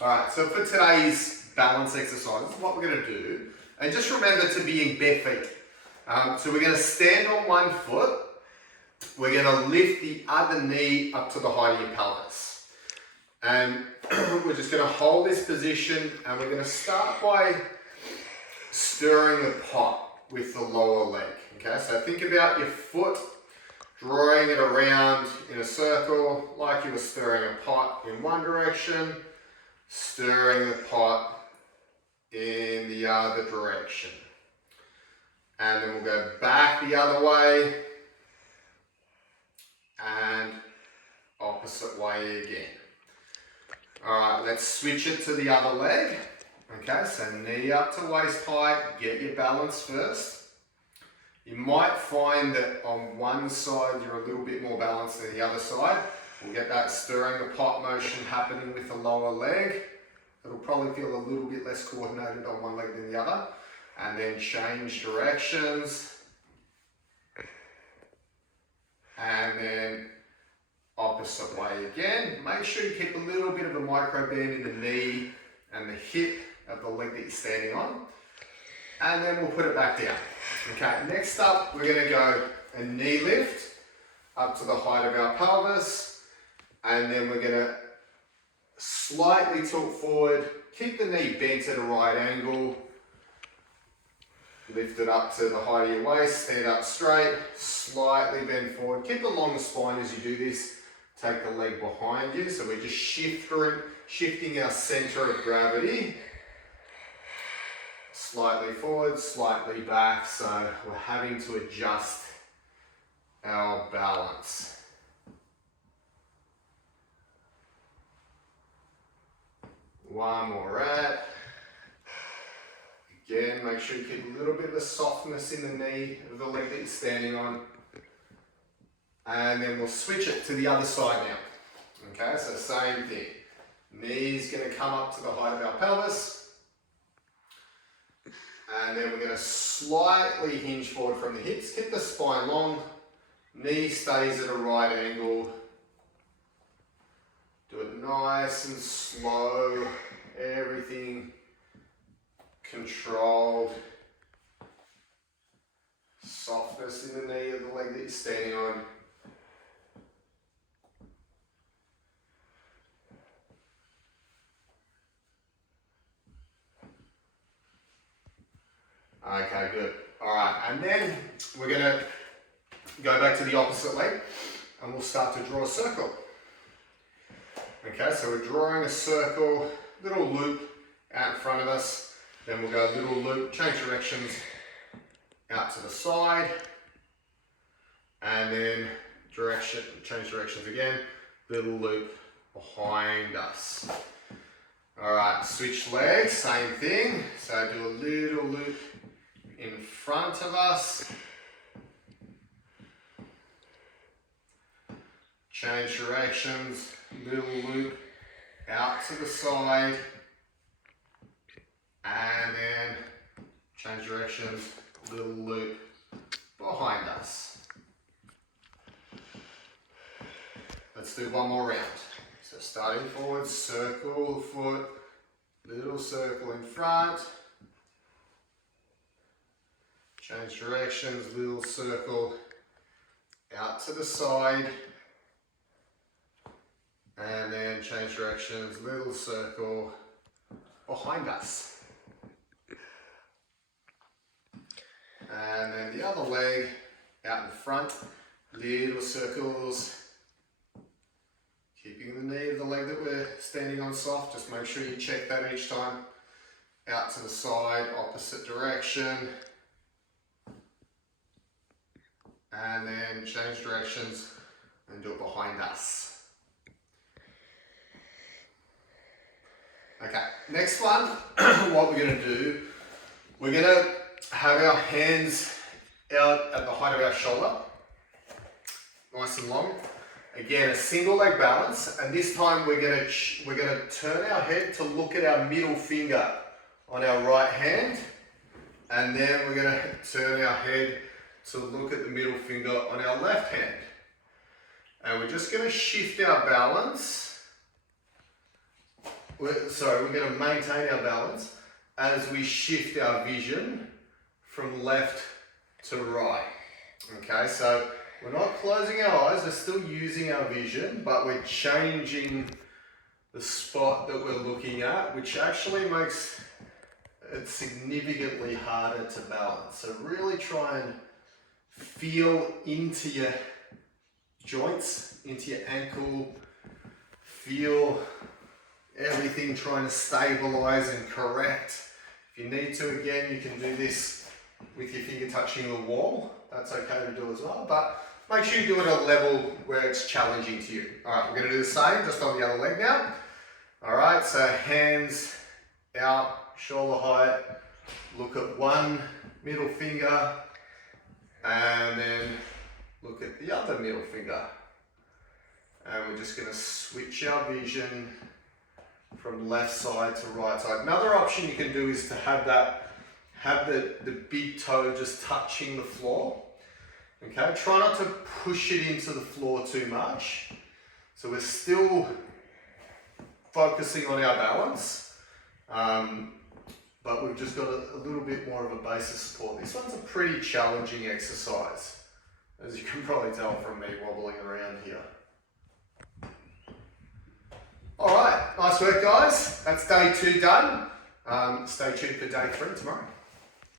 Alright, so for today's balance exercises, what we're going to do, and just remember to be in bare feet. So we're going to stand on one foot, we're going to lift the other knee up to the height of your pelvis. And we're just going to hold this position and we're going to start by stirring the pot with the lower leg. Okay, so think about your foot, drawing it around in a circle like you were stirring a pot in one direction, stirring the pot in the other direction. And then we'll go back the other way and opposite way again. Alright, let's switch it to the other leg. Okay, so knee up to waist height, get your balance first. You might find that on one side you're a little bit more balanced than the other side. We'll get that stirring the pot motion happening with the lower leg. It'll probably feel a little bit less coordinated on one leg than the other. And then change directions. And then opposite way again. Make sure you keep a little bit of a micro bend in the knee and the hip of the leg that you're standing on. And then we'll put it back down. Okay, next up we're going to go a knee lift up to the height of our pelvis. And then we're going to slightly tilt forward, keep the knee bent at a right angle. Lift it up to the height of your waist, stand up straight, slightly bend forward. Keep a long spine as you do this. Take the leg behind you, so we're just shifting our center of gravity. Slightly forward, slightly back, so we're having to adjust our balance. One more rep. Again, make sure you keep a little bit of a softness in the knee of the leg that you're standing on. And then we'll switch it to the other side now. Okay, so same thing. Knee's going to come up to the height of our pelvis. And then we're going to slightly hinge forward from the hips. Keep the spine long. Knee stays at a right angle. Do it nice and slow. Everything controlled. Softness in the knee of the leg that you're standing on. Okay, good. Alright, and then we're going to go back to the opposite leg and we'll start to draw a circle. Okay, so we're drawing a circle, little loop out in front of us. Then we'll go little loop, change directions out to the side. And then change directions again, little loop behind us. Alright, switch legs, same thing. So do a little loop in front of us. Change directions, little loop out to the side. And then change directions, little loop behind us. Let's do one more round. So starting forward, circle the foot, little circle in front. Change directions, little circle out to the side. And then change directions, little circle behind us. And then the other leg out in front, little circles. Keeping the knee of the leg that we're standing on soft, just make sure you check that each time. Out to the side, opposite direction. And then change directions and do it behind us. Okay, next one, what we're going to do, we're going to have our hands out at the height of our shoulder, nice and long. Again, a single leg balance, and this time we're going to turn our head to look at our middle finger on our right hand, and then we're going to turn our head to look at the middle finger on our left hand. And we're just going to shift our balance we're going to maintain our balance as we shift our vision from left to right. Okay, so we're not closing our eyes, we're still using our vision, but we're changing the spot that we're looking at, which actually makes it significantly harder to balance. So really try and feel into your joints, into your ankle, feel everything trying to stabilize and correct. If you need to, again, you can do this with your finger touching the wall. That's okay to do as well, but make sure you do it at a level where it's challenging to you. All right, we're gonna do the same, just on the other leg now. All right, so hands out, shoulder height, look at one middle finger, and then look at the other middle finger. And we're just gonna switch our vision from left side to right side. Another option you can do is to have the big toe just touching the floor. Okay, try not to push it into the floor too much. So we're still focusing on our balance, but we've just got a little bit more of a base of support. This one's a pretty challenging exercise, as you can probably tell from me wobbling around here. All right, nice work guys. That's day 2 done. Stay tuned for day 3 tomorrow.